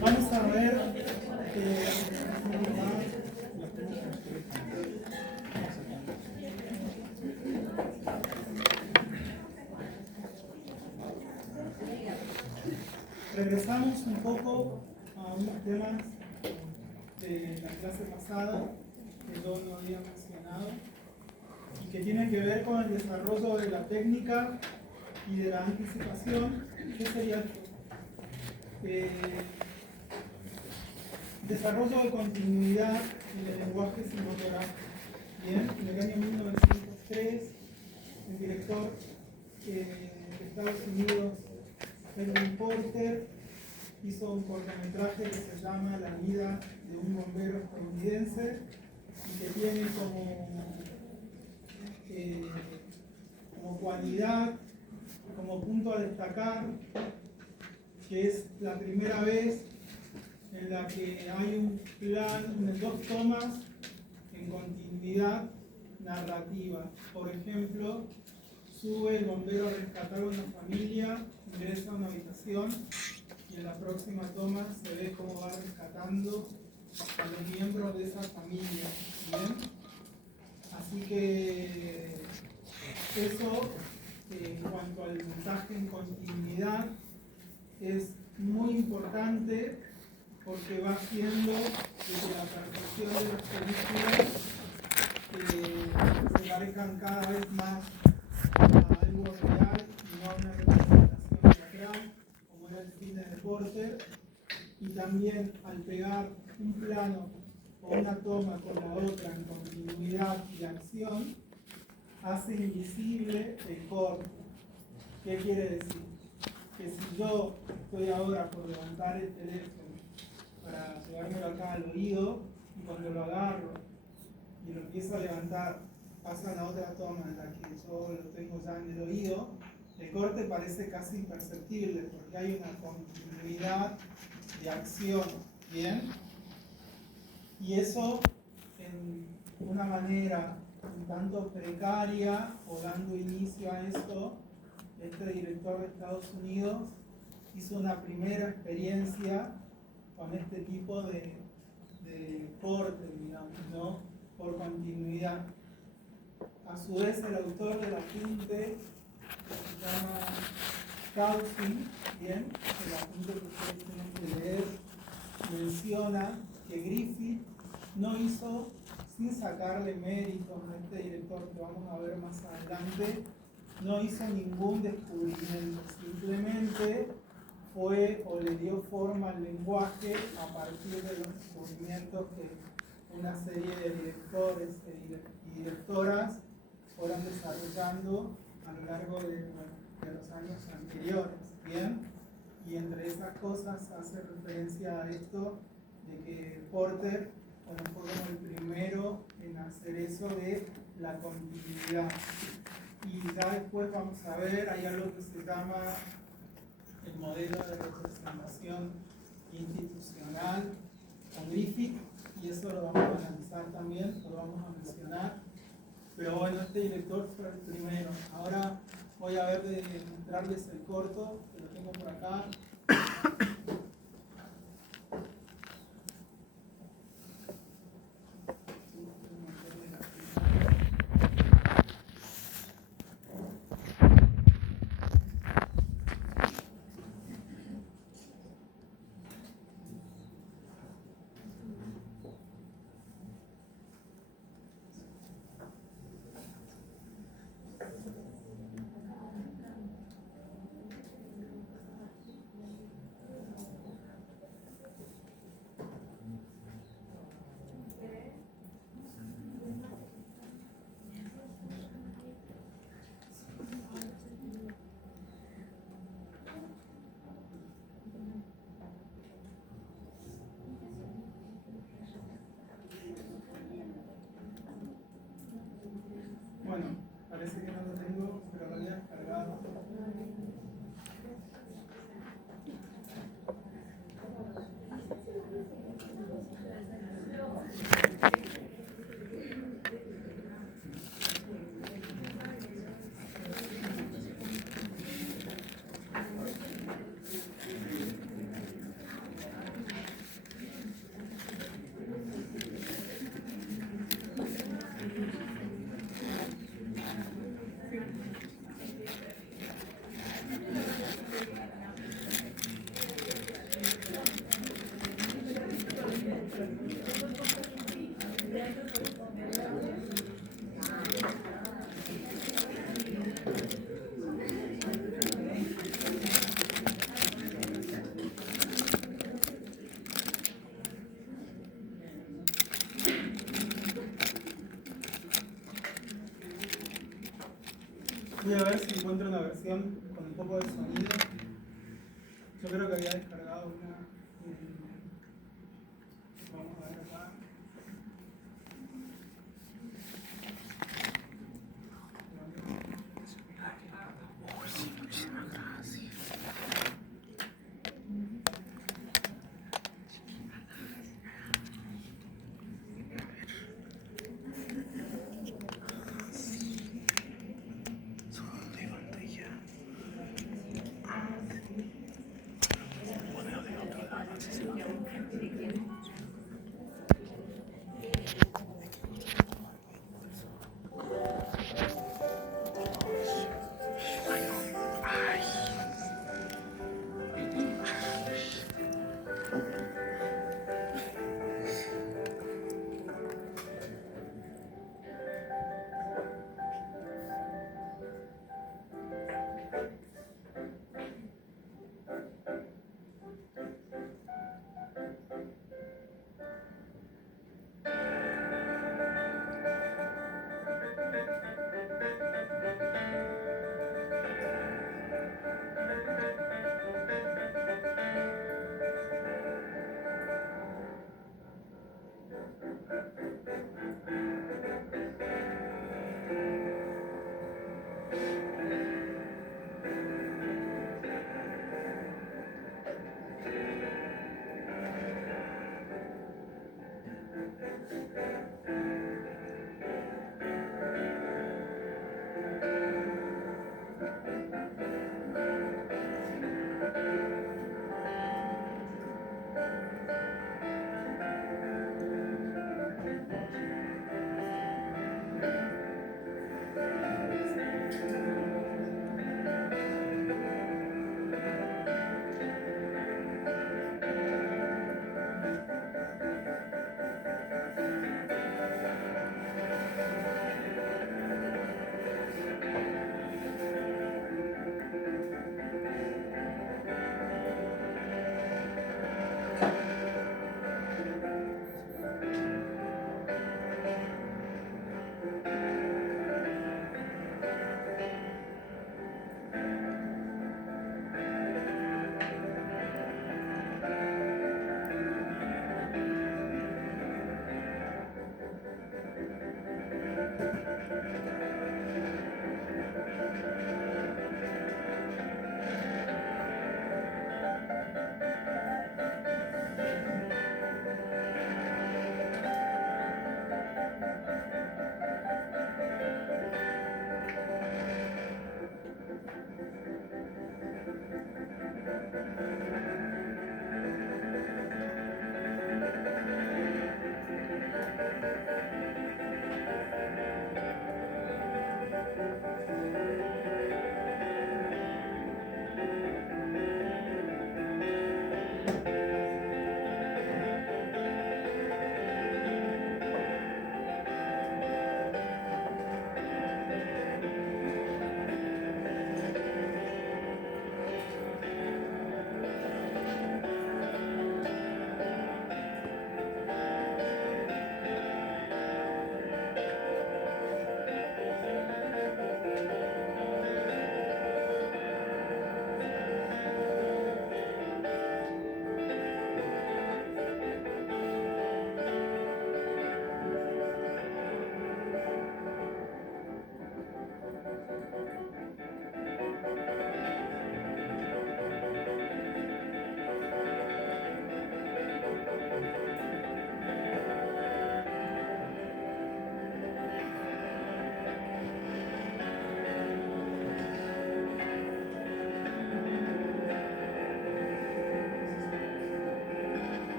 Vamos a ver regresamos un poco a unos temas de la clase pasada que yo no había mencionado y que tienen que ver con el desarrollo de la técnica y de la anticipación. ¿Qué sería esto? Desarrollo de continuidad en el lenguaje cinematográfico. Bien, en el año 1903, el director de Estados Unidos, Edwin Porter, hizo un cortometraje que se llama La vida de un bombero estadounidense y que tiene como cualidad, como punto a destacar, que es la primera vez en la que hay un plan, dos tomas en continuidad narrativa. Por ejemplo, sube el bombero a rescatar a una familia, ingresa a una habitación y en la próxima toma se ve cómo va rescatando a los miembros de esa familia. ¿Bien? Así que eso, en cuanto al mensaje en continuidad, es muy importante porque va haciendo que la percepción de las películas se parezcan cada vez más a algo real y no a una representación teatral, como era el cine de Porter. Y también al pegar un plano o una toma con la otra en continuidad y acción, hace invisible el corte. ¿Qué quiere decir? Que si yo estoy ahora por levantar el teléfono para llevármelo acá al oído, y cuando lo agarro y lo empiezo a levantar, pasa a la otra toma en la que yo lo tengo ya en el oído, el corte parece casi imperceptible porque hay una continuidad de acción. ¿Bien? Y eso, en una manera un tanto precaria o dando inicio a esto, este director de Estados Unidos hizo una primera experiencia con este tipo de corte, digamos, ¿no? Por continuidad. A su vez, el autor del apunte, que se llama Cauchy, ¿bien? El apunte que ustedes tienen que leer, menciona que Griffith no hizo, sin sacarle méritos a este director que vamos a ver más adelante, no hizo ningún descubrimiento, simplemente fue o le dio forma al lenguaje a partir de los descubrimientos que una serie de directores y directoras fueron desarrollando a lo largo de los años anteriores. ¿Bien? Y entre esas cosas hace referencia a esto de que Porter fue como el primero en hacer eso de la continuidad. Y ya después vamos a ver, hay algo que se llama el modelo de representación institucional con Griffith, y eso lo vamos a analizar también, lo vamos a mencionar. Pero bueno, este director fue el primero. Ahora voy a ver de mostrarles el corto, que lo tengo por acá. Voy a ver si encuentro una versión con un poco de sonido. Yo creo que había descargado una. Vamos a ver acá.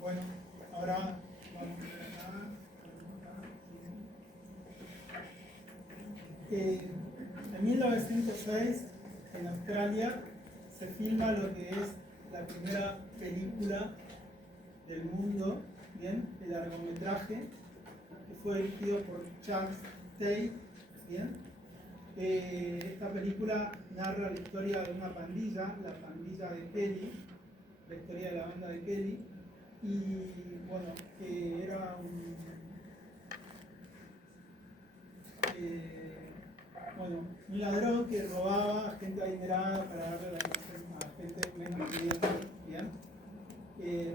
Bueno, ahora vamos a ver acá. En 1906, en Australia, se filma lo que es la primera película del mundo, ¿bien? El largometraje, que fue dirigido por Charles Tate, ¿bien? Esta película narra la historia de una pandilla, la pandilla de Kelly, la historia de la banda de Kelly, y bueno, que era un ladrón que robaba a gente adinerada para darle la educación a gente menos pudiente, ¿bien?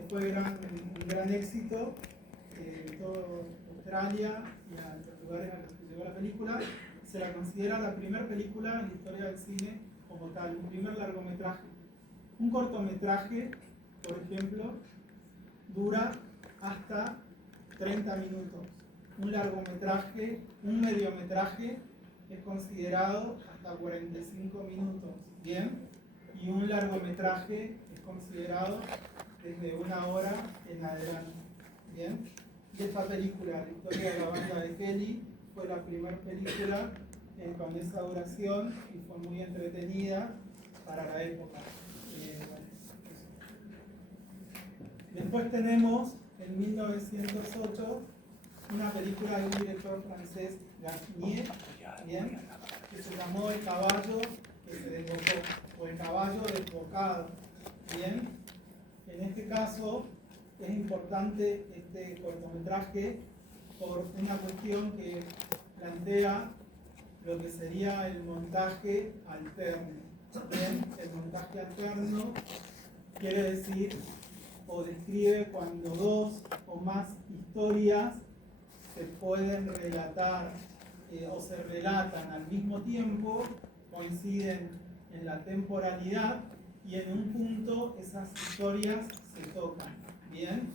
Fue un gran éxito en toda Australia y a los lugares a los que llegó la película. Se la considera la primera película en la historia del cine como tal, un primer largometraje. Un cortometraje, por ejemplo, dura hasta 30 minutos. Un largometraje, un mediometraje, es considerado hasta 45 minutos, ¿bien? Y un largometraje es considerado desde 1 hora en adelante, ¿bien? Y esta película, la historia de la banda de Kelly, fue la primera película con esa duración y fue muy entretenida para la época. Después tenemos, en 1908, una película de un director francés, Garnier, ¿bien? Que se llamó El caballo que se desbocó, o El caballo desbocado, ¿bien? En este caso, es importante este cortometraje por una cuestión que plantea lo que sería el montaje alterno. ¿Bien? El montaje alterno quiere decir o describe cuando dos o más historias se pueden relatar o se relatan al mismo tiempo, coinciden en la temporalidad y en un punto esas historias se tocan. ¿Bien?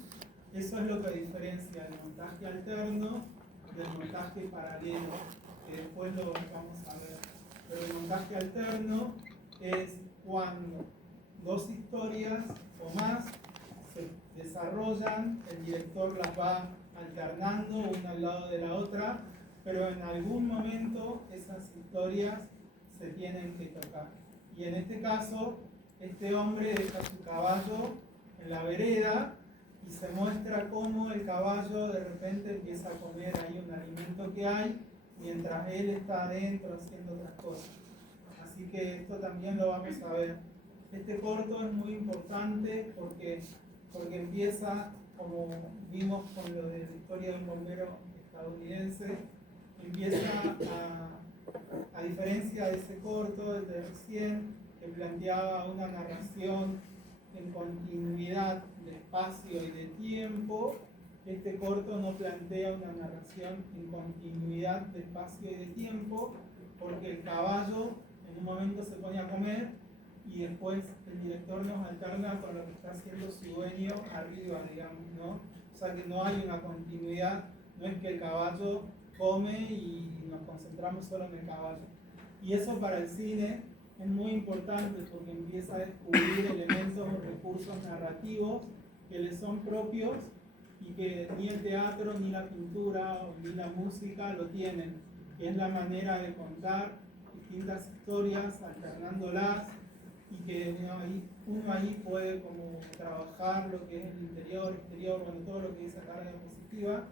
Eso es lo que diferencia el montaje alterno del montaje paralelo, que después lo vamos a ver. Pero el montaje alterno es cuando dos historias o más se desarrollan, el director las va alternando una al lado de la otra, pero en algún momento esas historias se tienen que tocar. Y en este caso, este hombre deja su caballo en la vereda y se muestra cómo el caballo de repente empieza a comer ahí un alimento que hay, mientras él está adentro haciendo otras cosas. Así que esto también lo vamos a ver. Este corto es muy importante porque empieza, como vimos con lo de la historia de un bombero estadounidense, empieza a diferencia de ese corto, el de recién, que planteaba una narración en continuidad de espacio y de tiempo, este corto no plantea una narración en continuidad de espacio y de tiempo, porque el caballo en un momento se pone a comer y después el director nos alterna con lo que está haciendo su dueño arriba, digamos, ¿no? O sea que no hay una continuidad, no es que el caballo come y nos concentramos solo en el caballo. Y eso para el cine es muy importante porque empieza a descubrir elementos o recursos narrativos que le son propios y que ni el teatro, ni la pintura, ni la música lo tienen, que es la manera de contar distintas historias, alternándolas, y que uno ahí puede como trabajar lo que es el interior, exterior, bueno, todo lo que es acá la diapositiva.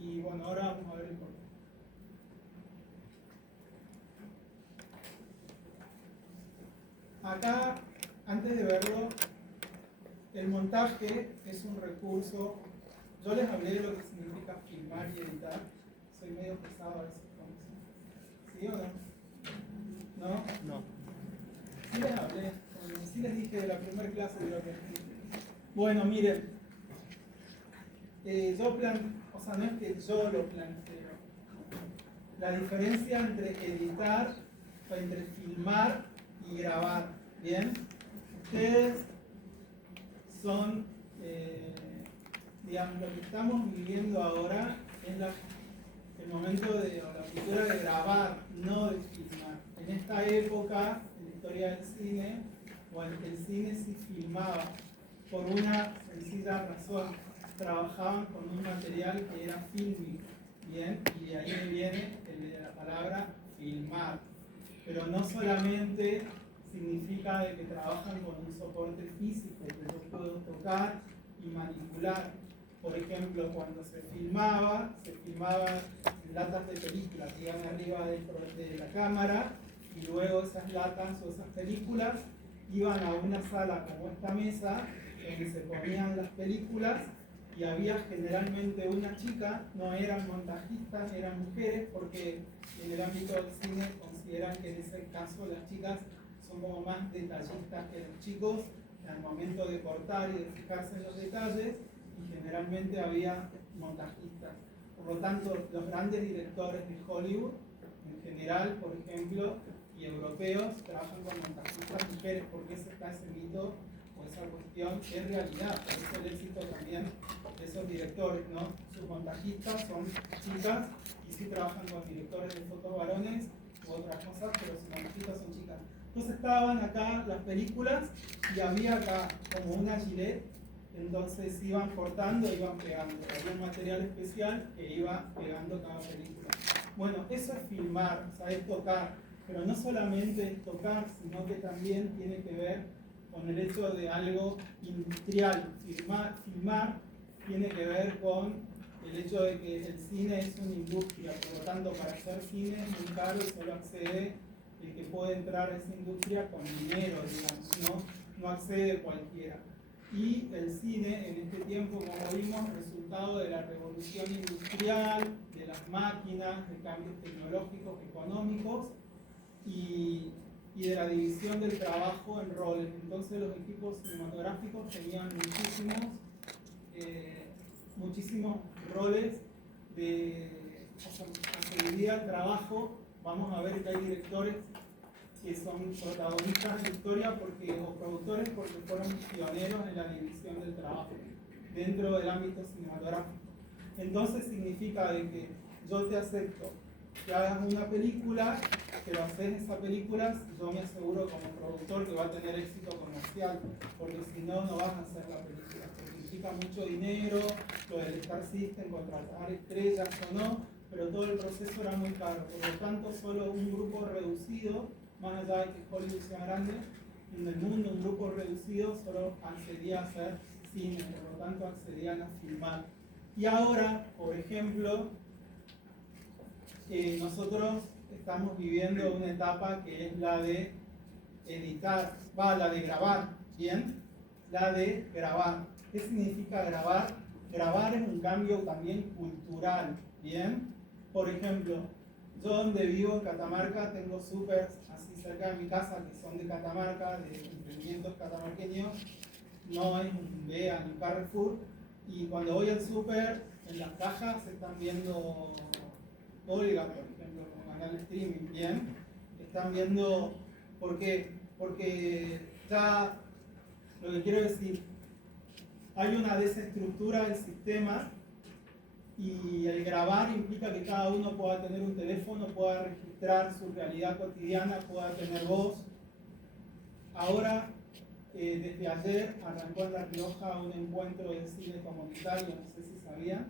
Y bueno, ahora vamos a ver el porqué. Acá, antes de verlo, el montaje es un recurso. Yo les hablé de lo que significa filmar y editar. Soy medio pesado a veces con eso. ¿Sí o no? ¿No? No. Sí les hablé. Bueno, sí les dije de la primera clase de lo que bueno, miren. O sea, no es que yo lo planteo. La diferencia entre editar, o entre filmar y grabar. ¿Bien? Ustedes son, digamos, lo que estamos viviendo ahora es el momento o la cultura de grabar, no de filmar. En esta época, en la historia del cine, el cine sí filmaba por una sencilla razón. Trabajaban con un material que era fílmico, ¿bien? Y de ahí viene la palabra filmar. Pero no solamente significa de que trabajan con un soporte físico que yo puedo tocar y manipular. Por ejemplo, cuando se filmaban latas de películas que iban arriba de la cámara, y luego esas latas o esas películas iban a una sala como esta mesa donde se ponían las películas, y había generalmente una chica, no eran montajistas, eran mujeres, porque en el ámbito del cine consideran que en ese caso las chicas son como más detallistas que los chicos al momento de cortar y de fijarse en los detalles, y generalmente había montajistas. Por lo tanto, los grandes directores de Hollywood, en general, por ejemplo, y europeos, trabajan con montajistas mujeres, porque ese mito o esa cuestión es realidad. Por eso el éxito también de esos directores, ¿no? Sus montajistas son chicas, y sí trabajan con directores de fotos varones u otras cosas, pero sus montajistas son chicas. Entonces estaban acá las películas y había acá como una gilet, entonces iban cortando, iban pegando. Había un material especial que iba pegando cada película. Bueno, eso es filmar, o sea, es tocar, pero no solamente es tocar, sino que también tiene que ver con el hecho de algo industrial. Filmar tiene que ver con el hecho de que el cine es una industria, por lo tanto, para hacer cine es muy caro y solo accede el que puede entrar a esa industria con dinero, digamos, no accede cualquiera. Y el cine en este tiempo, como vimos, resultado de la revolución industrial, de las máquinas, de cambios tecnológicos, económicos y de la división del trabajo en roles. Entonces los equipos cinematográficos tenían muchísimos roles o sea, se dividía el trabajo. Vamos a ver que hay directores que son protagonistas de la historia o productores porque fueron pioneros en la división del trabajo dentro del ámbito cinematográfico. Entonces significa de que yo te acepto que hagas una película, pero haces esa película, yo me aseguro como productor que va a tener éxito comercial, porque si no, no vas a hacer la película. Porque implica mucho dinero, lo del Star System, contratar estrellas o no, pero todo el proceso era muy caro. Por lo tanto, solo un grupo reducido, más allá de que Hollywood sea grande, en el mundo un grupo reducido solo accedía a hacer cine, por lo tanto accedían a filmar. Y ahora, por ejemplo, nosotros estamos viviendo una etapa que es la de editar, la de grabar, ¿bien? La de grabar. ¿Qué significa grabar? Grabar es un cambio también cultural, ¿bien? Por ejemplo, yo donde vivo en Catamarca tengo supers así cerca de mi casa que son de Catamarca, de emprendimientos catamarqueños, no es un Bea ni un Carrefour, y cuando voy al súper, en las cajas se están viendo Olga, por ejemplo, como canal de streaming, ¿bien? Están viendo, ¿por qué? Porque ya, lo que quiero decir, hay una desestructura del sistema, y el grabar implica que cada uno pueda tener un teléfono, pueda registrar su realidad cotidiana, pueda tener voz. Ahora, desde ayer arrancó en La Rioja un encuentro de cine comunitario, no sé si sabían,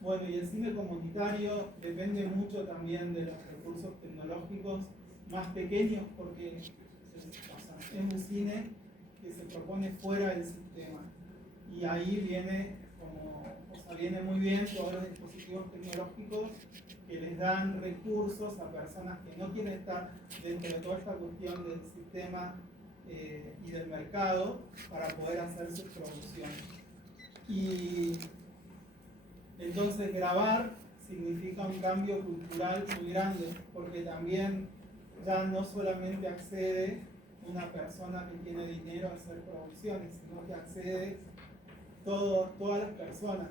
Bueno, y el cine comunitario depende mucho también de los recursos tecnológicos más pequeños, porque es un cine que se propone fuera del sistema. Y ahí viene muy bien todos los dispositivos tecnológicos que les dan recursos a personas que no quieren estar dentro de toda esta cuestión del sistema y del mercado para poder hacer sus producciones. Y entonces grabar significa un cambio cultural muy grande, porque también ya no solamente accede una persona que tiene dinero a hacer producciones, sino que accede todas las personas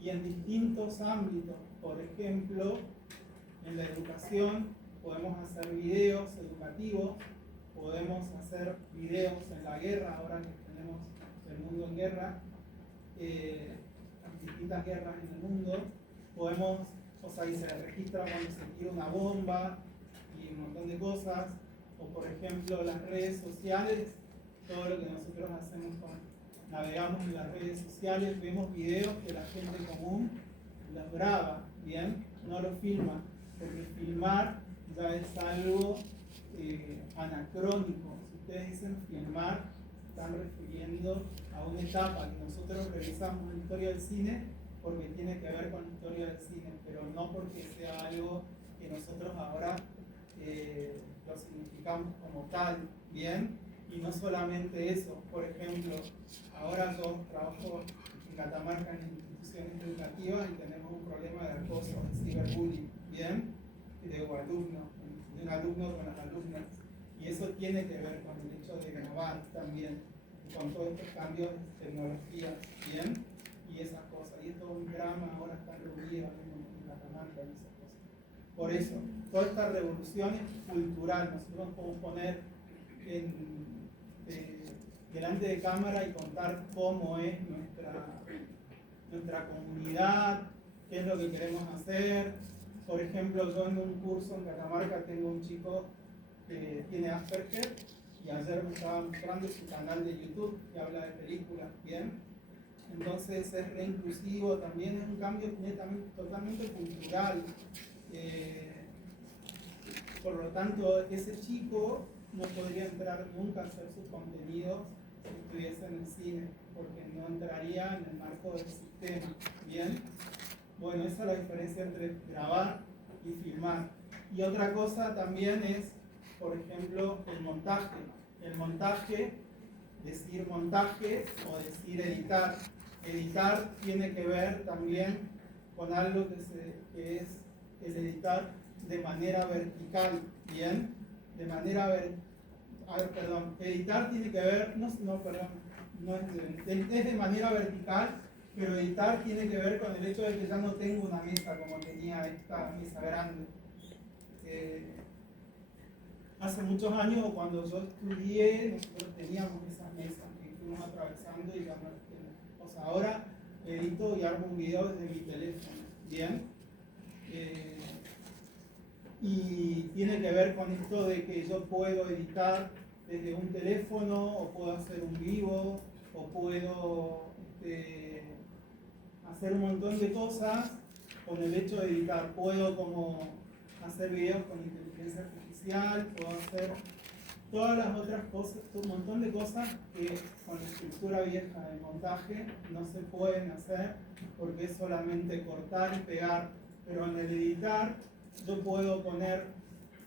y en distintos ámbitos. Por ejemplo, en la educación podemos hacer videos educativos, podemos hacer videos en la guerra, ahora que tenemos el mundo en guerra, distintas guerras en el mundo, y se registra cuando se tira una bomba y un montón de cosas, o por ejemplo las redes sociales, todo lo que nosotros hacemos navegamos en las redes sociales, vemos videos que la gente común los graba, ¿bien? No lo filma, porque filmar ya es algo anacrónico. Si ustedes dicen filmar, están refiriendo a una etapa que nosotros revisamos en la historia del cine porque tiene que ver con la historia del cine, pero no porque sea algo que nosotros ahora lo significamos como tal, ¿bien? Y no solamente eso, por ejemplo, ahora yo trabajo en Catamarca en instituciones educativas y tenemos un problema de acoso, de ciberbullying, ¿bien? De un alumno con las alumnas. Y eso tiene que ver con el hecho de grabar también, con todos estos cambios de tecnología, ¿bien? Y esas cosas. Y es todo un drama, ahora está reunido en Catamarca y esas cosas. Por eso, toda esta revolución cultural, nosotros podemos poner delante de cámara y contar cómo es nuestra comunidad, qué es lo que queremos hacer. Por ejemplo, yo en un curso en Catamarca tengo un chico que tiene Asperger y ayer me estaba mostrando su canal de YouTube que habla de películas, ¿bien? Entonces es re inclusivo, también es un cambio totalmente cultural. Por lo tanto, ese chico no podría entrar nunca a hacer sus contenidos si estuviese en el cine, porque no entraría en el marco del sistema, ¿bien? Bueno, esa es la diferencia entre grabar y filmar. Y otra cosa también es, por ejemplo, el montaje. El montaje, decir montaje o decir editar. Editar tiene que ver también con algo que es el editar de manera vertical, ¿bien? De manera editar tiene que ver, es de manera vertical, pero editar tiene que ver con el hecho de que ya no tengo una mesa como tenía esta mesa grande. Hace muchos años, cuando yo estudié, nosotros teníamos esas mesas que fuimos atravesando y ya no las tenemos. O sea, ahora edito y armo un video desde mi teléfono, ¿bien? Y tiene que ver con esto de que yo puedo editar desde un teléfono, o puedo hacer un vivo, o puedo hacer un montón de cosas con el hecho de editar. Puedo como hacer videos con inteligencia artificial, puedo hacer todas las otras cosas, un montón de cosas que con la estructura vieja de montaje no se pueden hacer porque es solamente cortar y pegar. Pero en el editar yo puedo poner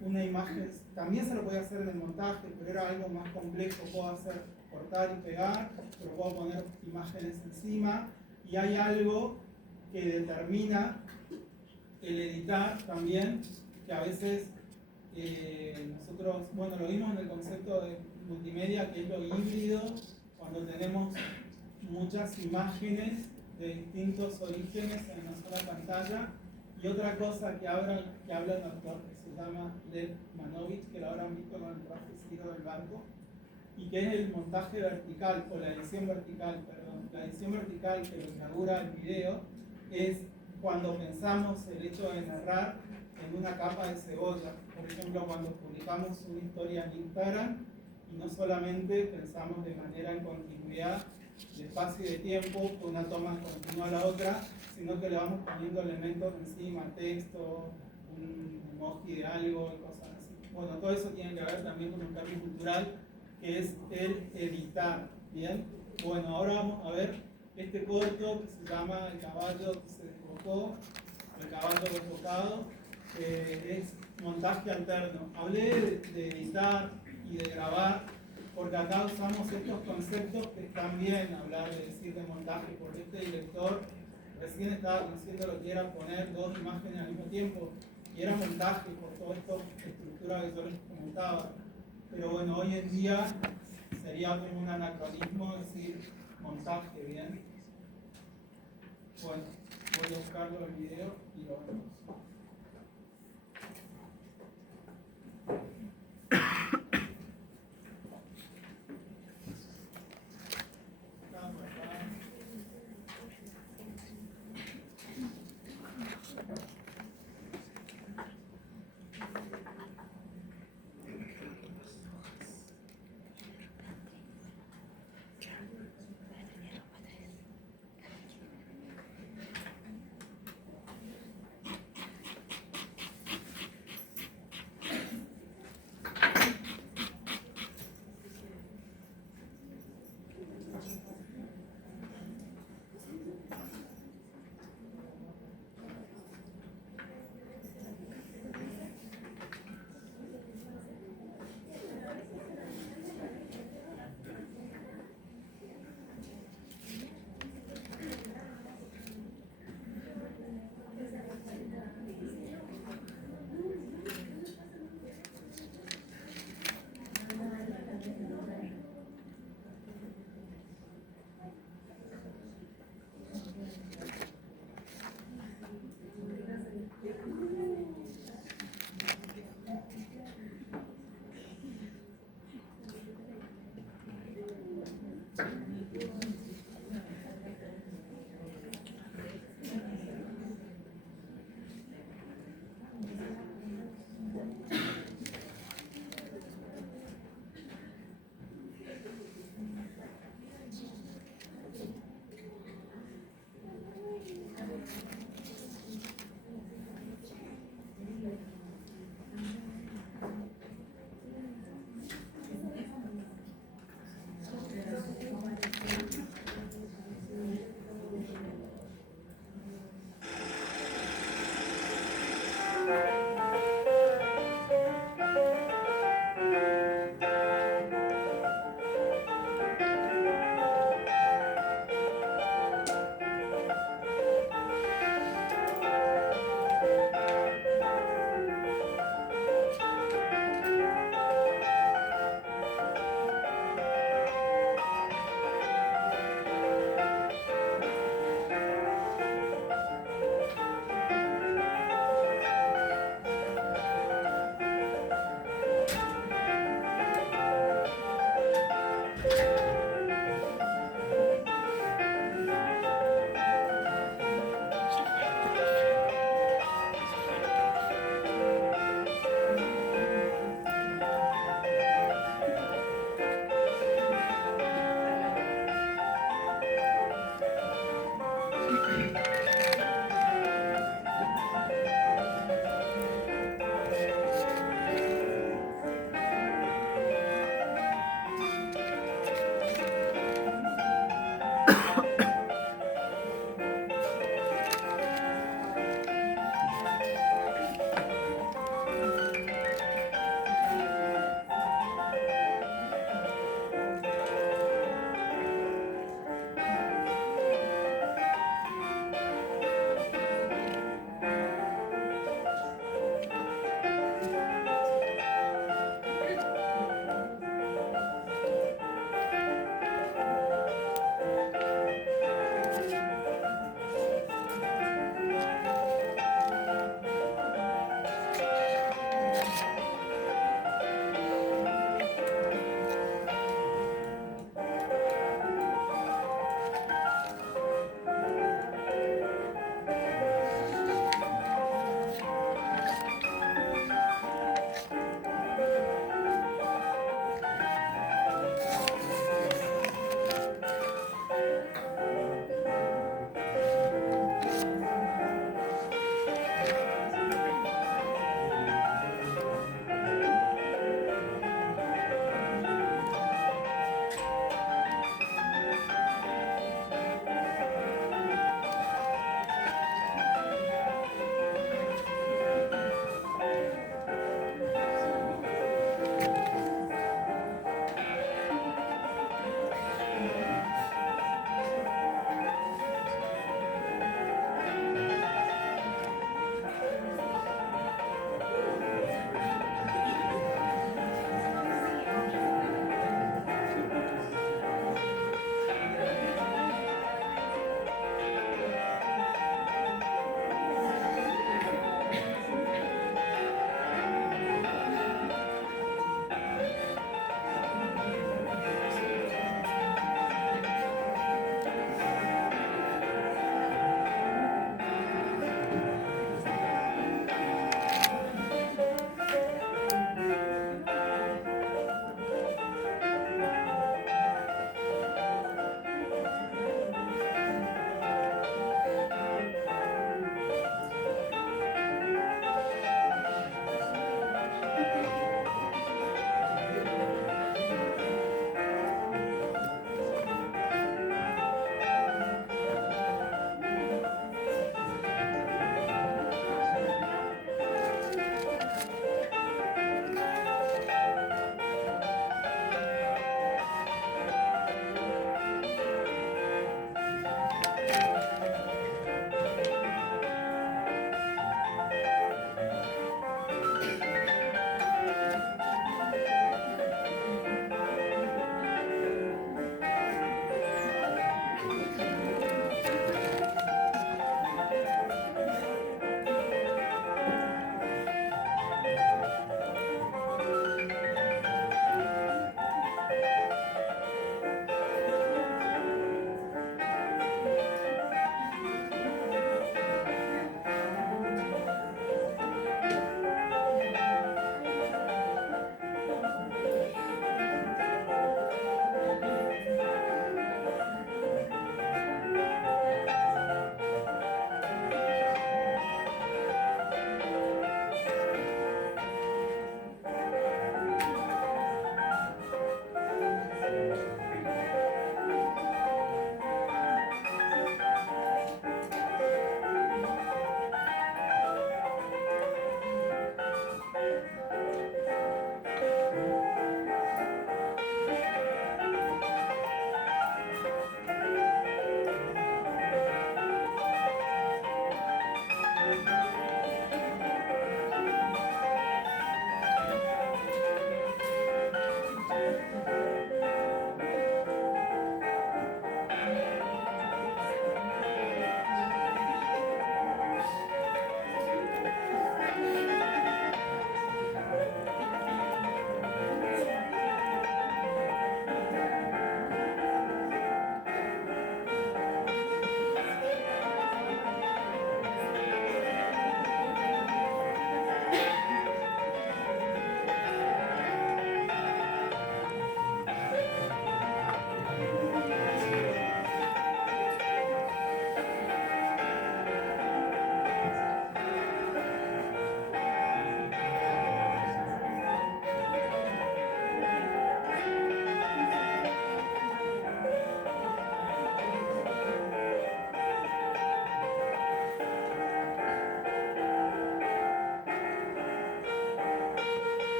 una imagen, también se lo puede hacer en el montaje, pero era algo más complejo. Puedo hacer cortar y pegar, pero puedo poner imágenes encima, y hay algo que determina el editar también, que a veces nosotros, bueno, lo vimos en el concepto de multimedia, que es lo híbrido, cuando tenemos muchas imágenes de distintos orígenes en una sola pantalla. Y otra cosa que habla el autor, que se llama Lev Manovich, que lo habrán visto con el profe Ciro del Barco, y que es el montaje vertical, o la edición vertical, perdón. La edición vertical, que lo inaugura el video, es cuando pensamos el hecho de narrar en una capa de cebolla. Por ejemplo, cuando publicamos una historia en Instagram y no solamente pensamos de manera en continuidad de espacio y de tiempo, que una toma continúa a la otra, sino que le vamos poniendo elementos encima, texto, un emoji de algo y cosas así. Bueno, todo eso tiene que ver también con un cambio cultural, que es el editar, ¿bien? Bueno, ahora vamos a ver este corto que se llama El caballo que se desbocó, El caballo desbocado, es montaje alterno. Hablé de editar y de grabar, porque acá usamos estos conceptos que están bien hablar de decir de montaje, porque este director recién estaba conociendo lo que era poner dos imágenes al mismo tiempo, y era montaje por toda esta estructura que yo les comentaba. Pero bueno, hoy en día sería como un anacronismo decir montaje, ¿bien? Bueno, voy a buscarlo en video y lo vemos.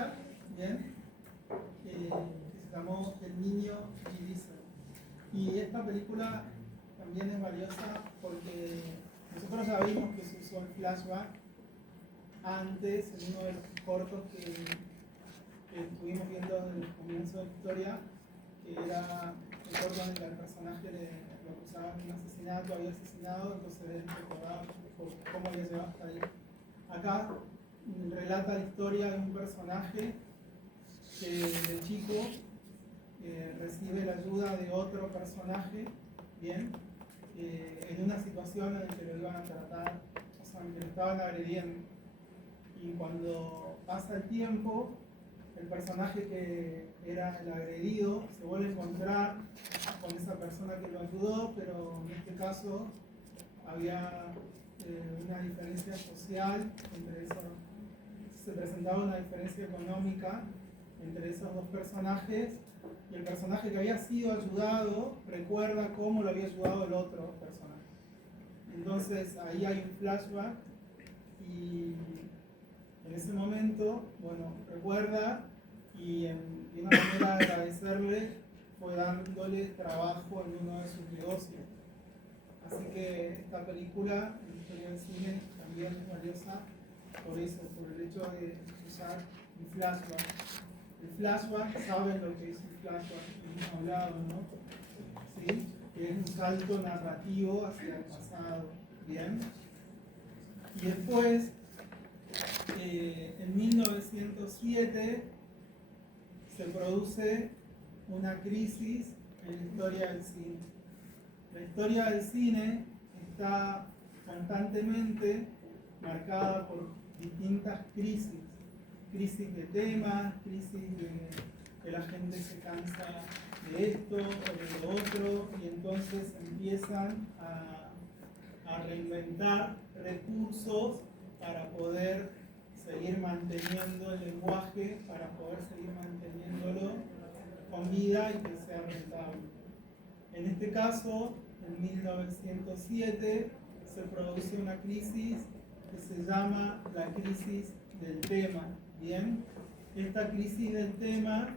Pixar, ¿bien? Que se llamó El niño Gillespie. Y esta película también es valiosa porque nosotros ya vimos que se usó el flashback antes en uno de los cortos que estuvimos viendo desde el comienzo de la historia, que era el corto en el que el personaje lo acusaban de un asesinato, había asesinado, entonces él recordaba cómo había llegado hasta ahí. Acá relata la historia de un personaje que de chico recibe la ayuda de otro personaje, ¿bien? En una situación en la que lo iban a tratar, o sea, en que lo estaban agrediendo. Y cuando pasa el tiempo, el personaje que era el agredido se vuelve a encontrar con esa persona que lo ayudó, pero en este caso había una diferencia social entre esos, se presentaba una diferencia económica entre esos dos personajes, y el personaje que había sido ayudado recuerda cómo lo había ayudado el otro personaje. Entonces ahí hay un flashback y en ese momento, bueno, recuerda y de una manera de agradecerle fue dándole trabajo en uno de sus negocios. Así que esta película, la historia del cine, también es valiosa por eso, por el hecho de usar un flashback. El flashback, saben lo que es el flashback, hemos hablado, ¿no? ¿Sí? Que es un salto narrativo hacia el pasado, ¿bien? Y después, en 1907, se produce una crisis en la historia del cine. La historia del cine está constantemente marcada por distintas crisis. Crisis de temas, crisis de que la gente se cansa de esto o de lo otro, y entonces empiezan a reinventar recursos para poder seguir manteniendo el lenguaje, para poder seguir manteniéndolo con vida y que sea rentable. En este caso, en 1907, se produce una crisis que se llama la crisis del tema. ¿Bien? Esta crisis del tema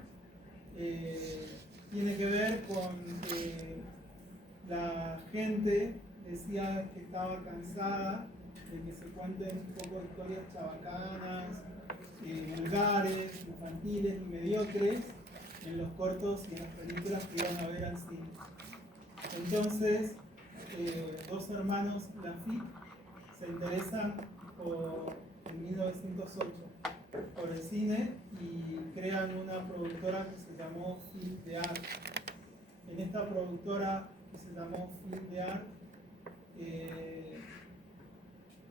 tiene que ver con que la gente decía que estaba cansada de que se cuenten un poco de historias chabacanas, vulgares, infantiles y mediocres en los cortos y en las películas que iban a ver al cine. Entonces, dos hermanos Lafitte se interesan en 1908 por el cine y crean una productora que se llamó Film de Art. En esta productora que se llamó Film de Art,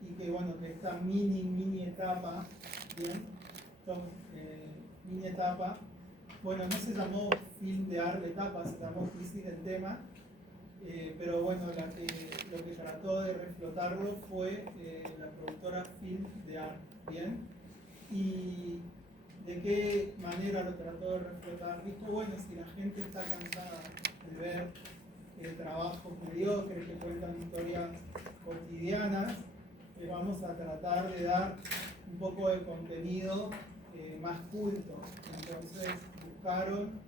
y que bueno, que esta mini etapa, ¿bien? Mini etapa, bueno, no se llamó Film de Art de etapa, se llamó Crisis del Tema, pero bueno, lo que trató de reflotarlo fue la productora Film de Art, ¿bien? ¿Y de qué manera lo trató de reflotar? Dijo, bueno, si la gente está cansada de ver trabajos mediocres que cuentan historias cotidianas, vamos a tratar de dar un poco de contenido más culto. Entonces buscaron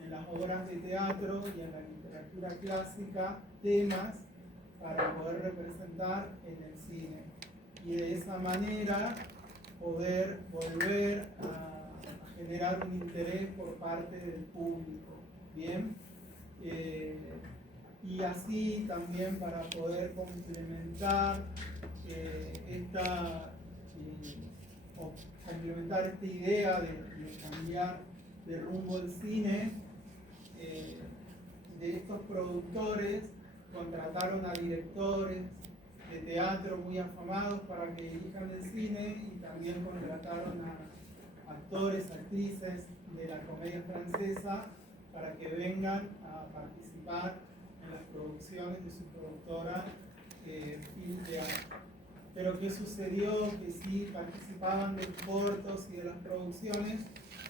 en las obras de teatro y en la literatura clásica temas para poder representar en el cine. Y de esa manera poder volver a generar un interés por parte del público. ¿Bien? Y así también para poder complementar complementar esta idea de cambiar de rumbo el cine, de estos productores contrataron a directores de teatro muy afamados para que dirijan el cine, y también contrataron a actores, actrices de la comedia francesa para que vengan a participar en las producciones de su productora Film de Art. Pero ¿qué sucedió? Que sí participaban de los cortos y de las producciones,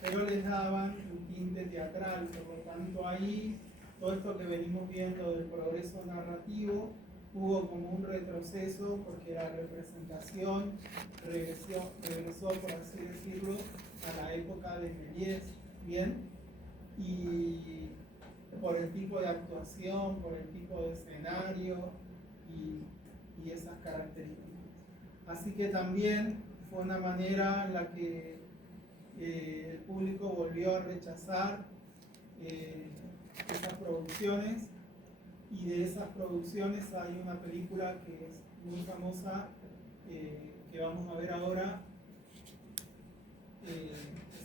pero les daban un tinte teatral. Por lo tanto, ahí todo esto que venimos viendo del progreso narrativo hubo como un retroceso porque la representación regresó, por así decirlo, a la época de Méliès, ¿bien? Y por el tipo de actuación, por el tipo de escenario y esas características. Así que también fue una manera en la que el público volvió a rechazar esas producciones, y de esas producciones hay una película que es muy famosa, que vamos a ver ahora, que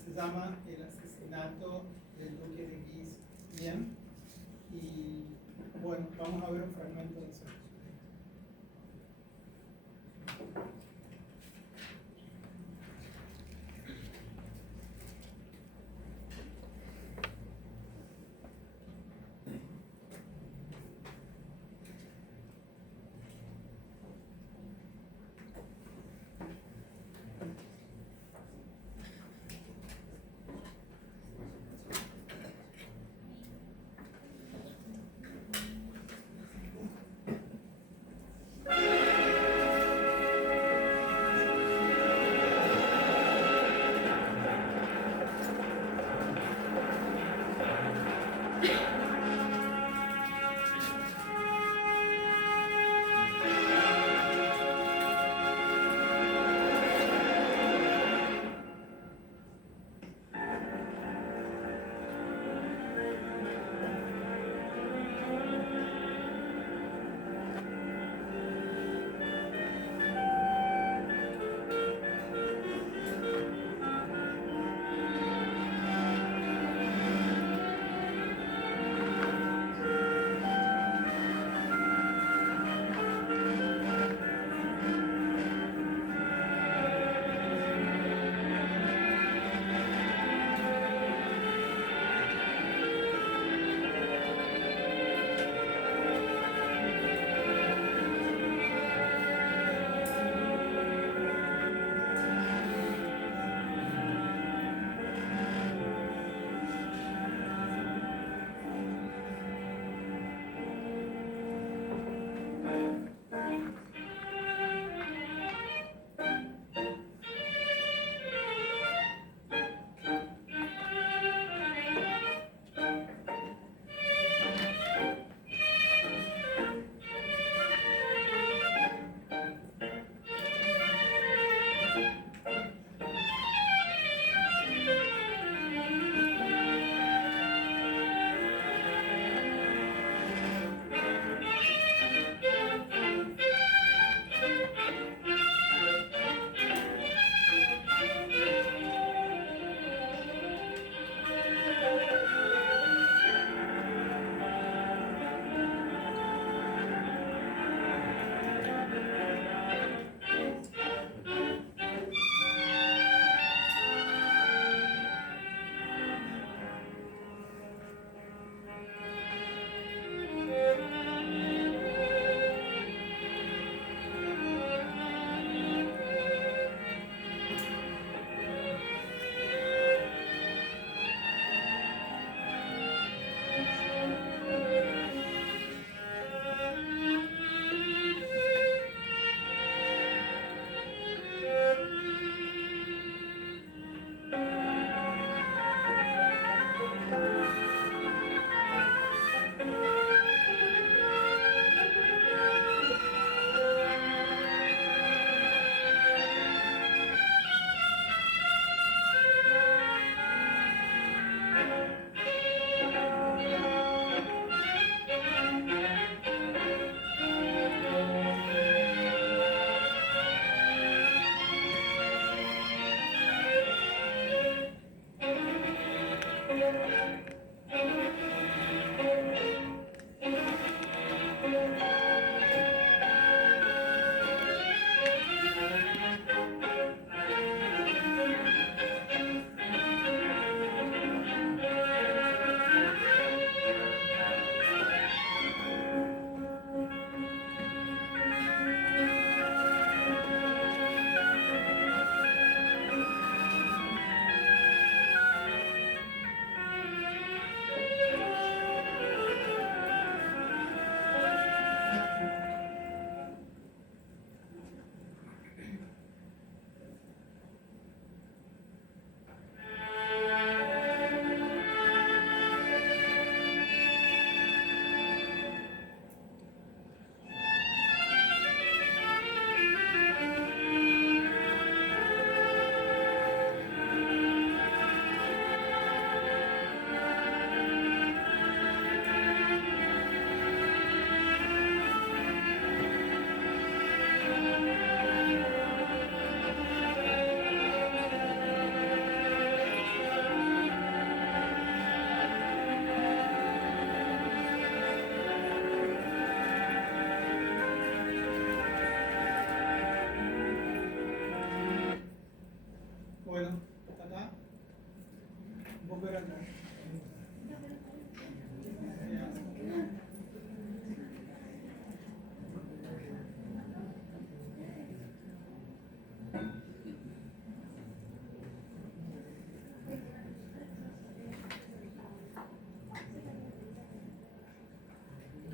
se llama El asesinato del duque de Guise. Bien, y bueno, vamos a ver un fragmento de eso.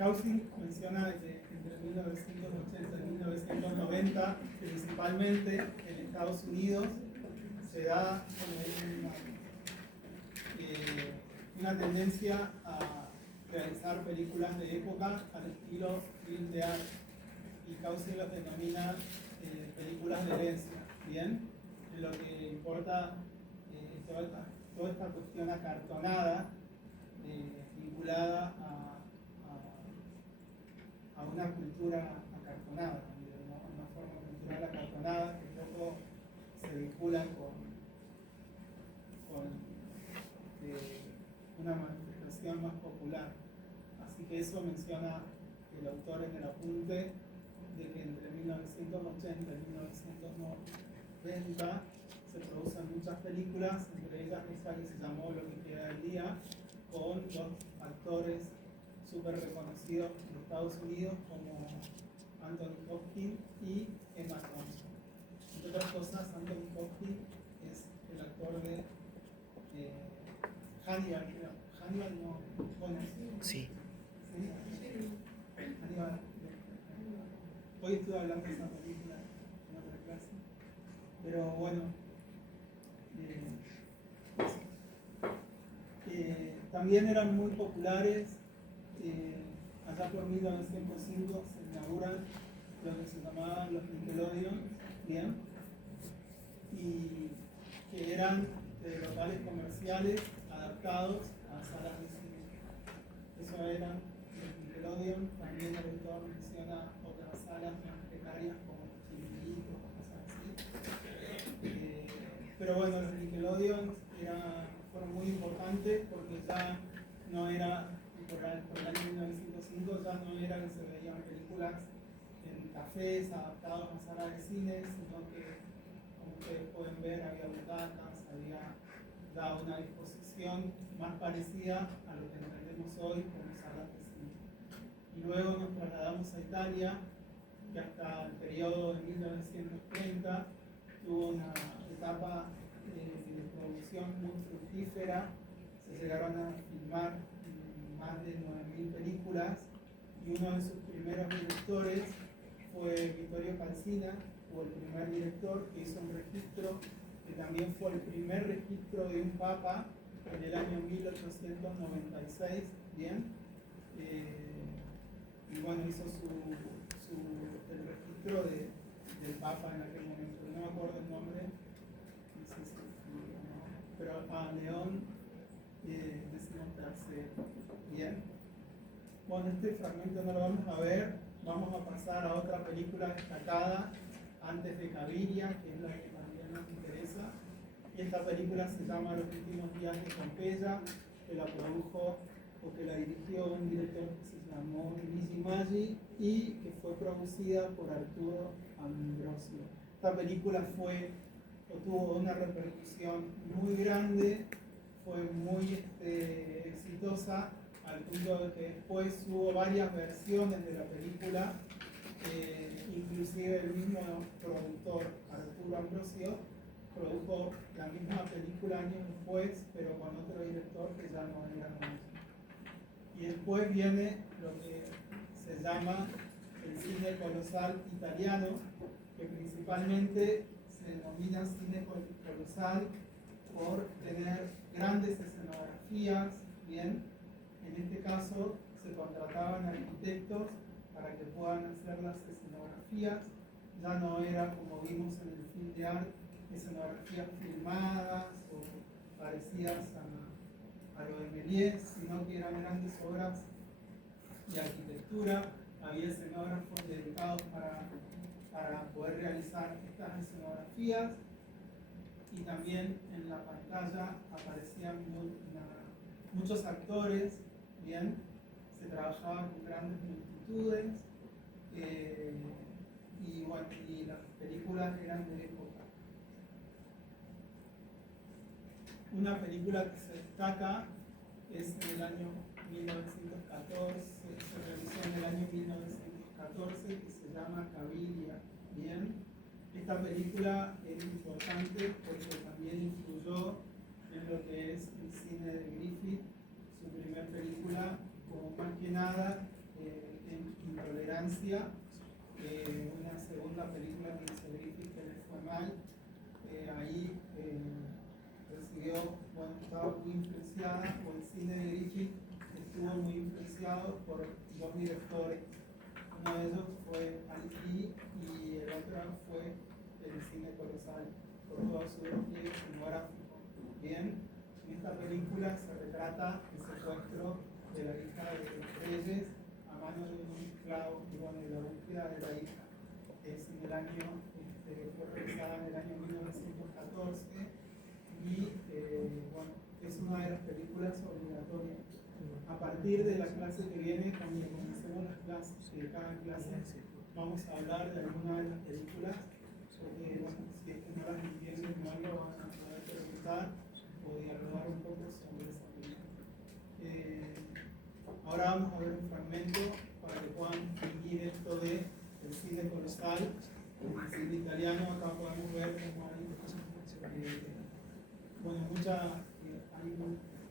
Kausing menciona que entre 1980 y 1990, principalmente en Estados Unidos, se da una tendencia a realizar películas de época al estilo film de arte, y Kausing los denomina películas de herencia, ¿bien? En lo que importa toda esta cuestión acartonada vinculada a una cultura acartonada, también, ¿no? Una forma cultural acartonada que un poco se vincula con una manifestación más popular. Así que eso menciona el autor en el apunte de que entre 1980 y 1990 se producen muchas películas, entre ellas esta que se llamó Lo que queda del día, con dos actores súper reconocidos de Estados Unidos como Anthony Hopkins y Emma Thompson. Entre otras cosas, Anthony Hopkins es el actor de Hannibal, no, bueno, Sí. Hannibal. Hoy estuve hablando de esa película en otra clase, pero bueno, también eran muy populares. Allá por 1905 se inauguran lo que se llamaban los Nickelodeon, ¿bien? Y que eran locales comerciales adaptados a salas de cine. Eso eran los Nickelodeon. También el autor menciona otras salas más precarias como los Chiringuitos, cosas así. Pero bueno, los Nickelodeon fueron muy importantes porque ya no era, por el año 1905 ya no era que se veían películas en cafés adaptados a salas de cine, sino que, como ustedes pueden ver, había butacas, había ya una disposición más parecida a lo que entendemos hoy como salas de cine. Y luego nos trasladamos a Italia, que hasta el periodo de 1930 tuvo una etapa de producción muy fructífera. Se llegaron a filmar más de 9.000 películas, y uno de sus primeros directores fue Vittorio Calzina, fue el primer director que hizo un registro, que también fue el primer registro de un papa en el año 1896, ¿bien? Y bueno, hizo el registro del papa en aquel momento, no me acuerdo el nombre, no sé si, pero León XIII, ¿bien? Bueno, este fragmento no lo vamos a ver, vamos a pasar a otra película destacada antes de Caviria, que es la que también nos interesa, y esta película se llama Los últimos días de Pompeya, que la produjo o que la dirigió un director que se llamó Luigi Maggi y que fue producida por Arturo Ambrosio. Esta película tuvo una repercusión muy grande, fue muy exitosa, al punto de que después hubo varias versiones de la película, inclusive el mismo productor Arturo Ambrosio produjo la misma película años después, pero con otro director que ya no era conocido. Y después viene lo que se llama el cine colosal italiano, que principalmente se denomina cine colosal por tener grandes escenografías, ¿bien? En este caso se contrataban arquitectos para que puedan hacer las escenografías. Ya no era, como vimos en el film de arte, escenografías filmadas o parecidas a lo de Méliès, sino que eran grandes obras de arquitectura. Había escenógrafos dedicados para poder realizar estas escenografías, y también en la pantalla aparecían muchos actores, ¿bien? Se trabajaba con grandes multitudes, y bueno, y las películas eran de época. Una película que se destaca es en el año 1914, se realizó en el año 1914, que se llama Caviria, ¿bien? Esta película es importante porque también influyó en lo que es el cine de Griffith, su primera película, como más que nada Tolerancia, una segunda película que hizo Griffith que le fue mal. Ahí recibió, bueno, estaba muy influenciada, o el cine de Griffith estuvo muy influenciado por dos directores. Uno de ellos fue Ali y el otro fue el cine colosal, por todo su despliegue filmográfico. Bien, en esta película se retrata el secuestro de la hija de los reyes a mano de un esclavo y bueno, la búsqueda de la hija. Es en el año, fue realizada en el año 1914 y bueno, es una de las películas obligatorias. A partir de la clase que viene, cuando comencemos las clases de cada clase, vamos a hablar de alguna de las películas, porque bueno, si es que no las entienden o algo, van a poder preguntar o dialogar un poco sobre esa película. Ahora vamos a ver un fragmento para que puedan distinguir esto de el cine colosal, el cine italiano. Acá podemos ver cómo hay bueno, hay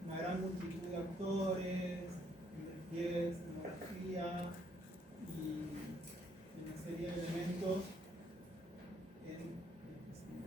una gran multitud de actores, despliegue, escenografía y una serie de elementos en este cine.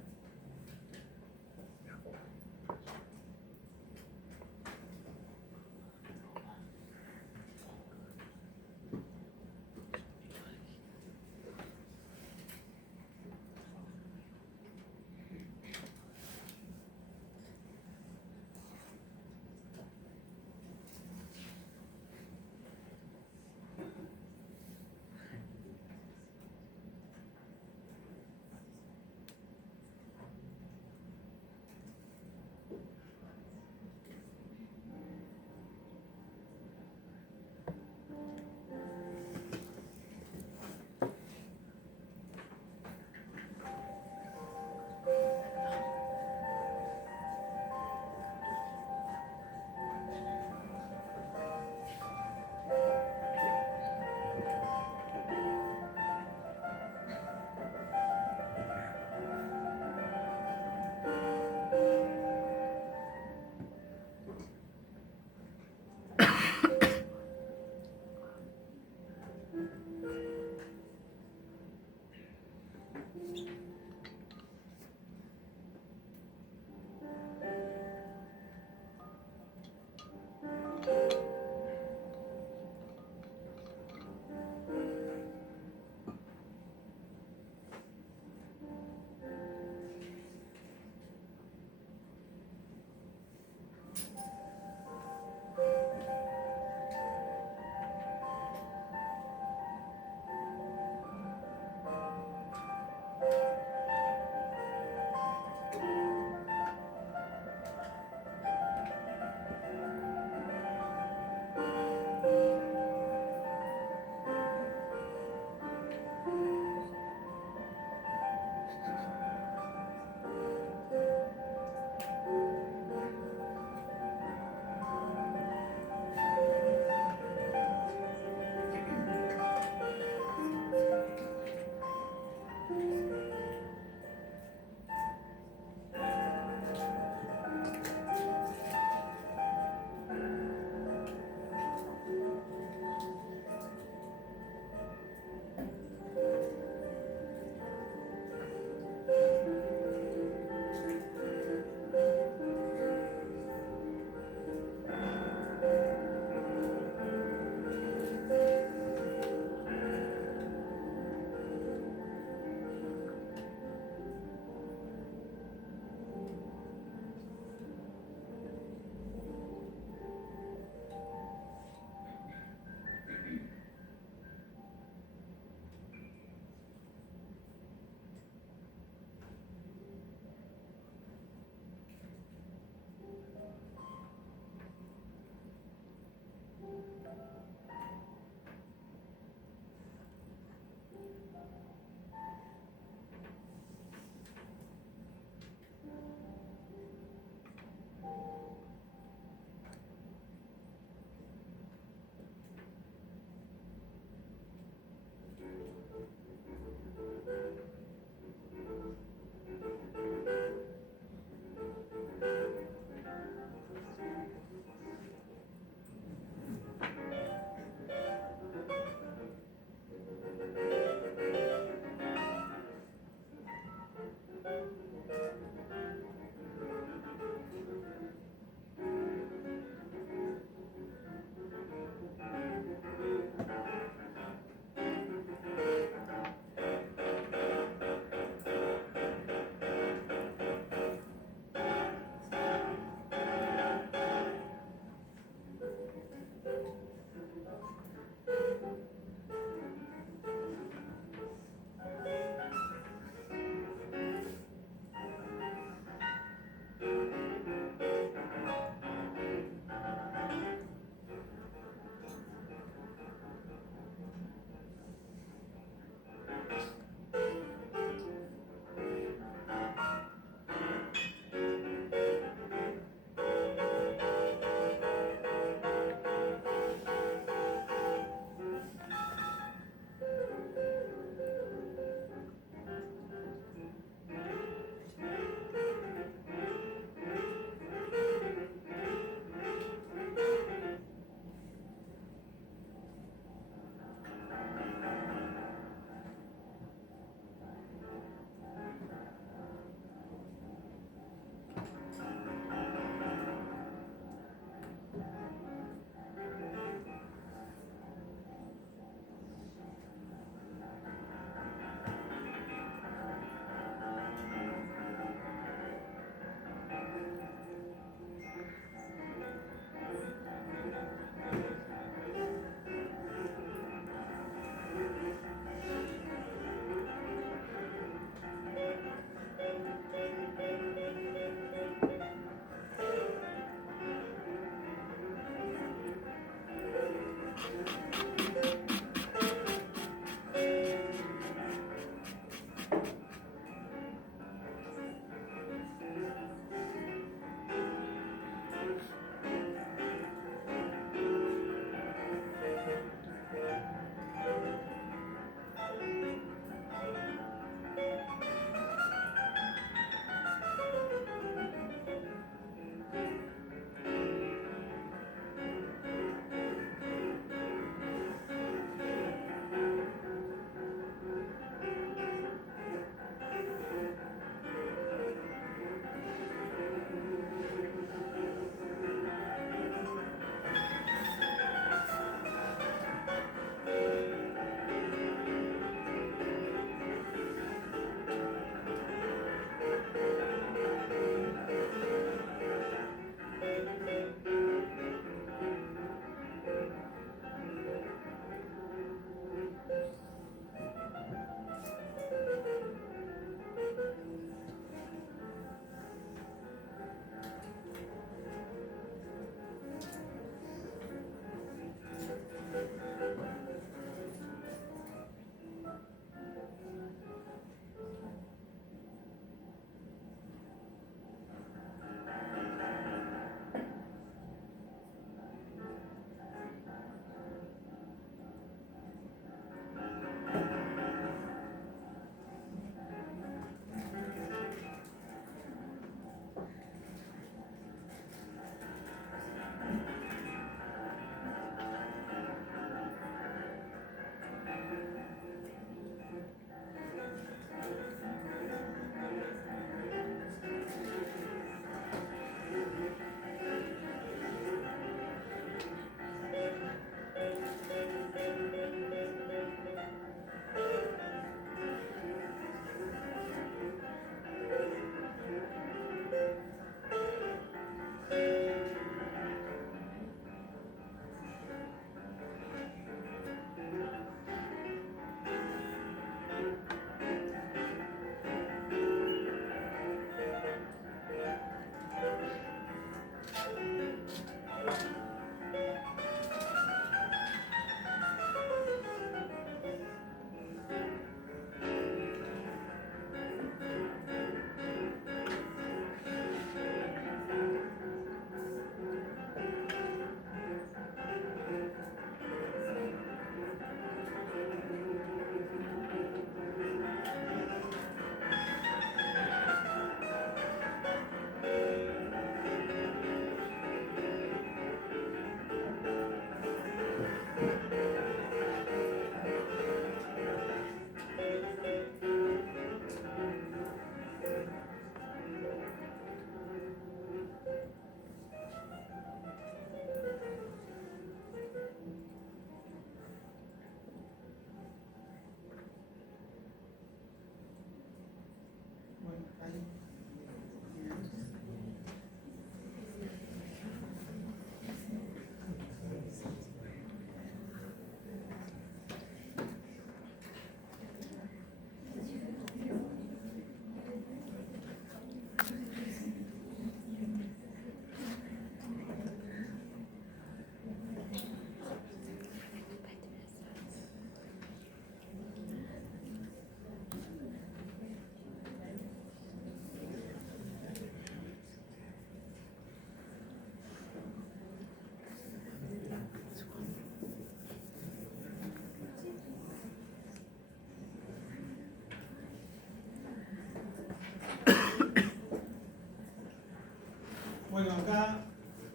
Bueno, acá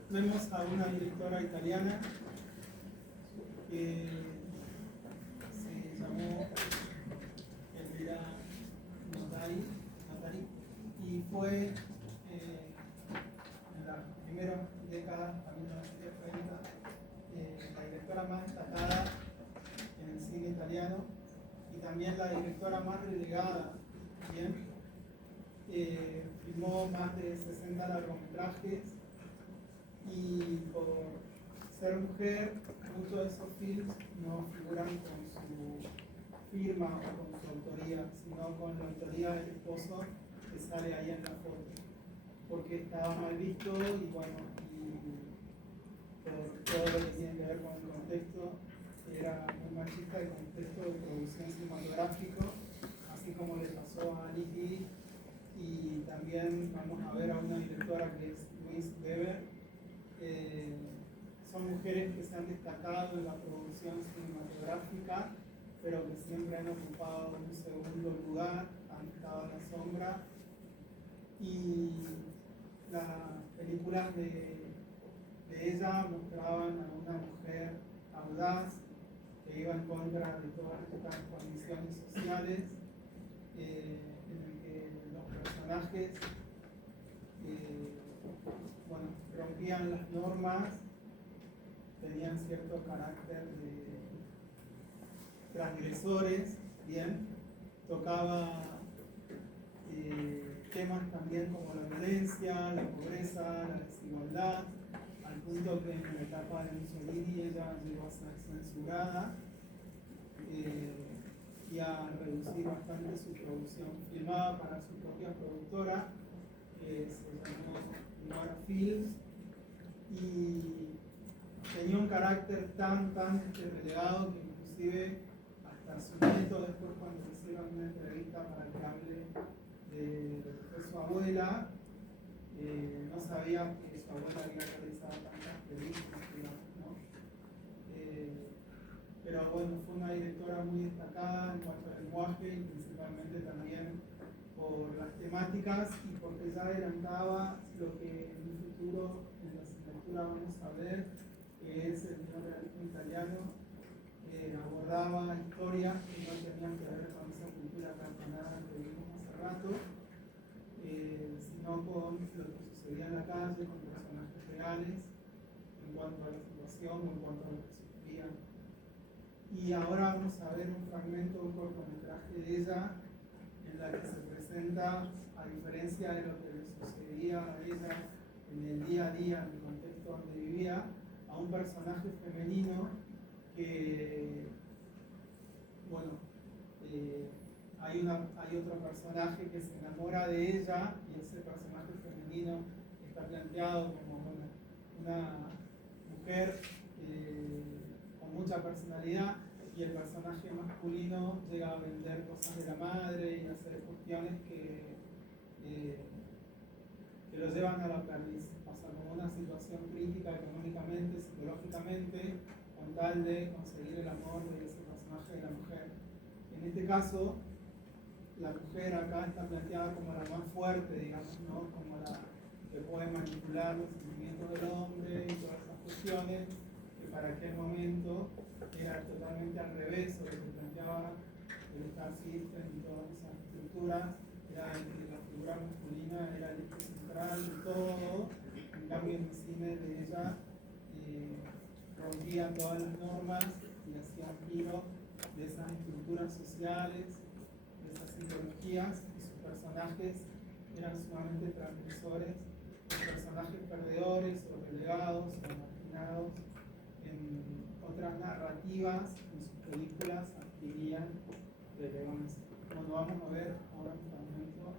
vemos a una directora italiana que se llamó Elvira Notari y fue en las primeras décadas, a 1930, la directora más destacada en el cine italiano y también la directora más relegada. Bien, filmó más de 60 largometrajes y por ser mujer, muchos de esos films no figuran con su firma o con su autoría, sino con la autoría del esposo que sale ahí en la foto, porque estaba mal visto y bueno, y por todo lo que tiene que ver con el contexto, era muy machista el contexto de producción cinematográfico, así como le pasó a Alice. Y también vamos a ver a una directora que es Louise Weber. Son mujeres que se han destacado en la producción cinematográfica, pero que siempre han ocupado un segundo lugar, han estado en la sombra. Y las películas de ella mostraban a una mujer audaz que iba en contra de todas estas condiciones sociales, en el que los personajes bueno, rompían las normas, tenían cierto carácter de transgresores, bien, tocaba temas también como la violencia, la pobreza, la desigualdad, al punto que en la etapa de Mussolini ella llegó a ser censurada y a reducir bastante su producción filmada para su propia productora, que se llamó Nora Films, y tenía un carácter tan relegado que inclusive hasta su nieto, después cuando le hicieron una entrevista para que hable de lo que fue su abuela, no sabía que su abuela había realizado tantas películas, digamos, ¿no? Pero bueno, fue una directora muy destacada en cuanto al lenguaje y principalmente también por las temáticas y porque ya adelantaba lo que en un futuro en la asignatura vamos a ver, que es el neorrealismo italiano. Abordaba historias que no tenían que ver con esa cultura campanada que vimos hace rato, sino con lo que sucedía en la calle, con personajes reales en cuanto a la situación o en cuanto a lo que sufrían. Y ahora vamos a ver un fragmento, un cortometraje de ella, en la que se presenta, a diferencia de lo que le sucedía a ella en el día a día, en el contexto donde vivía, a un personaje femenino que, bueno, hay otro personaje que se enamora de ella y ese personaje femenino está planteado como una mujer con mucha personalidad, y el personaje masculino llega a vender cosas de la madre y a hacer cuestiones que lo llevan a la perdiz, o sea, como una situación crítica económicamente, psicológicamente, con tal de conseguir el amor de ese personaje de la mujer. En este caso, la mujer acá está planteada como la más fuerte, digamos, ¿no? Como la que puede manipular los sentimientos del hombre y todas esas cuestiones, que para aquel momento era totalmente al revés de lo que planteaba el Star System y todas esas estructuras, era que la figura masculina era el eje central de todo. En cambio, en el cine de ella rompía todas las normas y hacía un giro de esas estructuras sociales, de esas ideologías, y sus personajes eran sumamente transgresores, personajes perdedores o relegados o marginados. En otras narrativas, en sus películas, adquirían relevancia. Bueno, vamos a ver ahora un fragmento.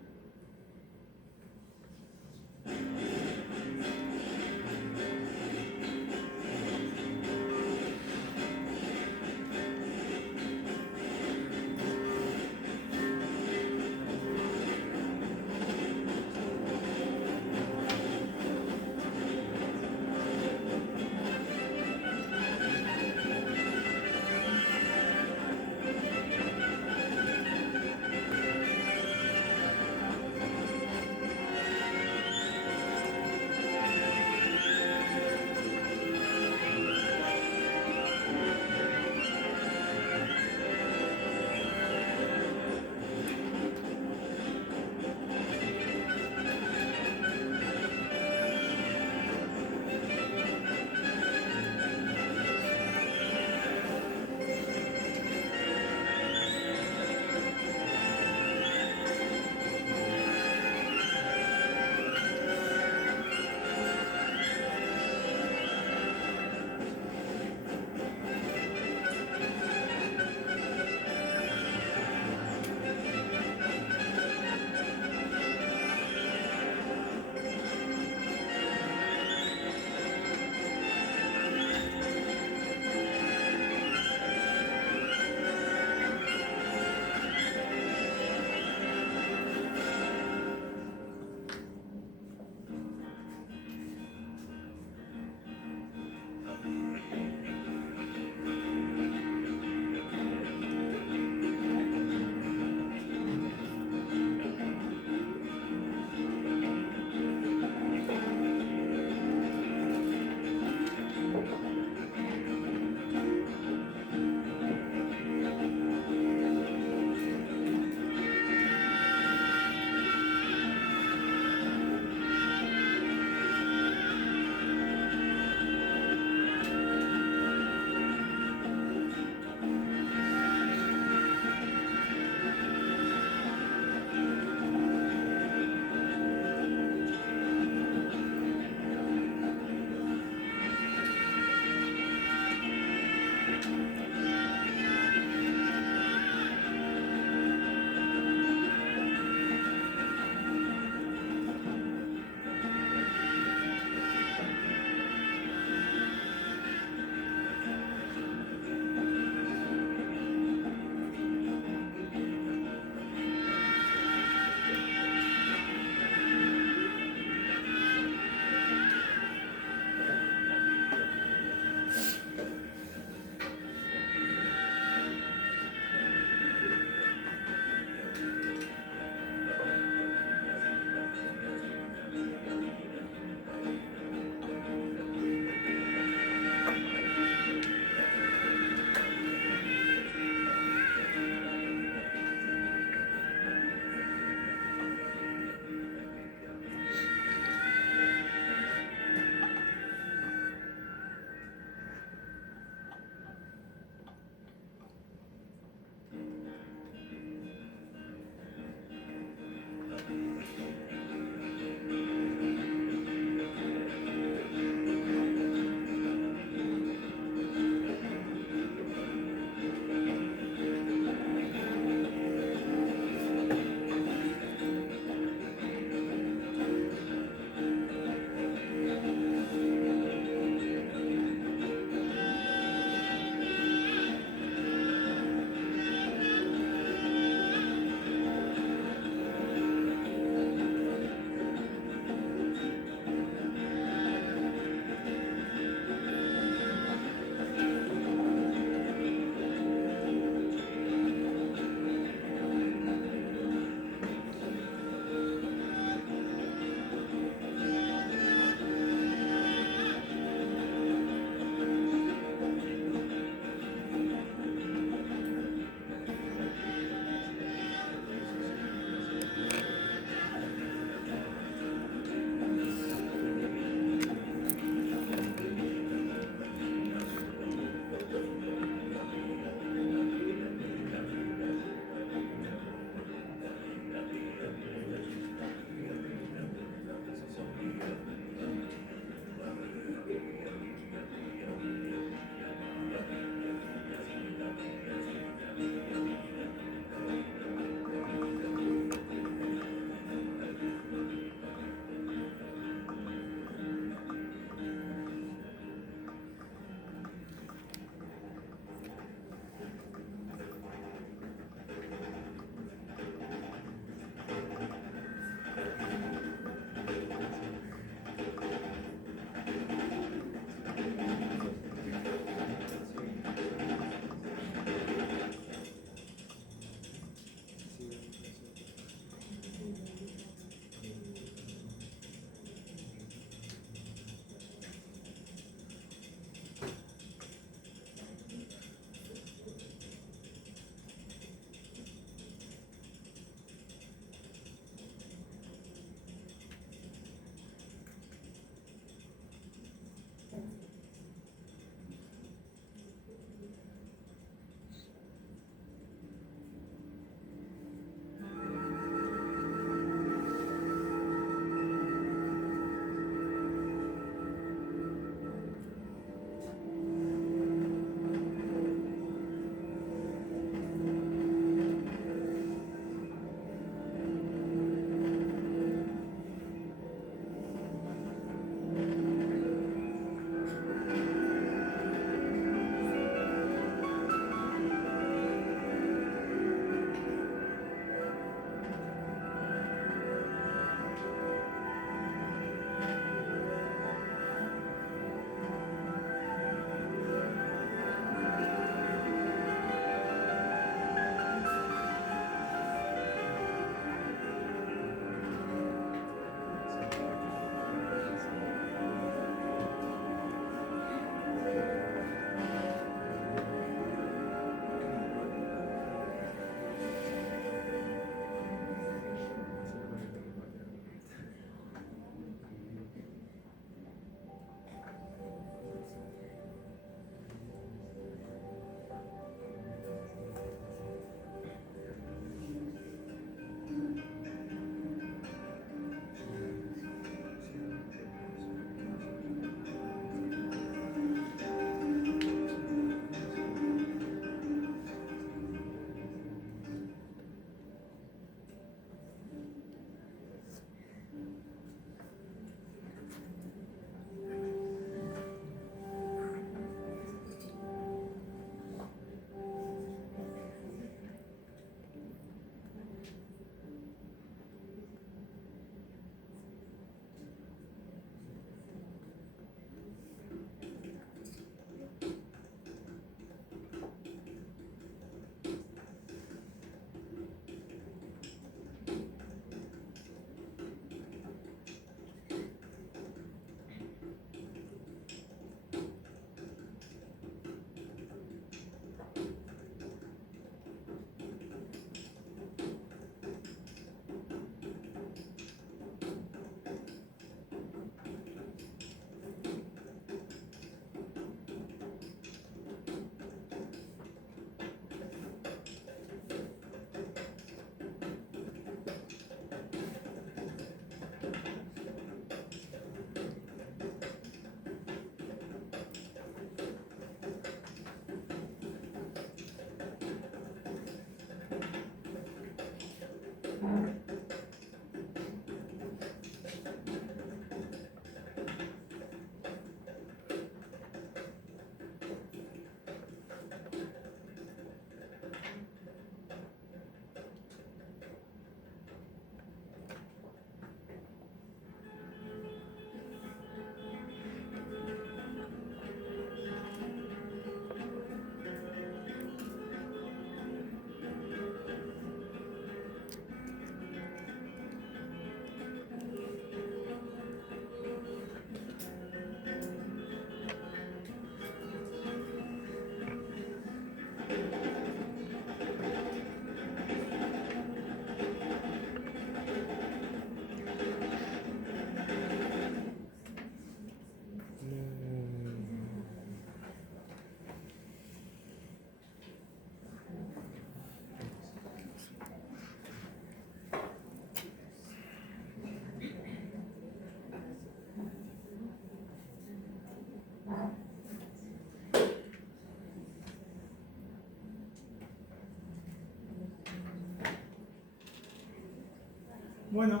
Bueno,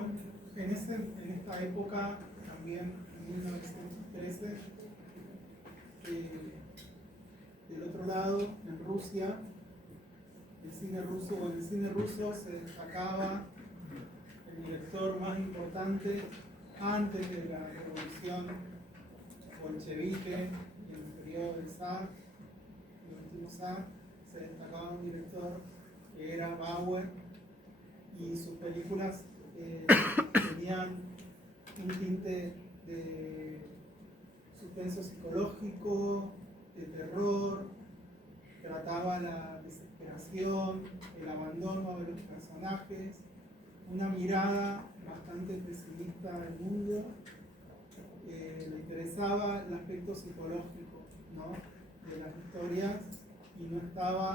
en esta época, también en 1913, del otro lado, en Rusia, en el cine ruso se destacaba el director más importante antes de la revolución bolchevique y en el periodo del zar, el último zar, se destacaba un director que era Bauer, y sus películas tenían un tinte de suspenso psicológico, de terror, trataba la desesperación, el abandono de los personajes, una mirada bastante pesimista del mundo. Le interesaba el aspecto psicológico, ¿no?, de las historias, y no estaba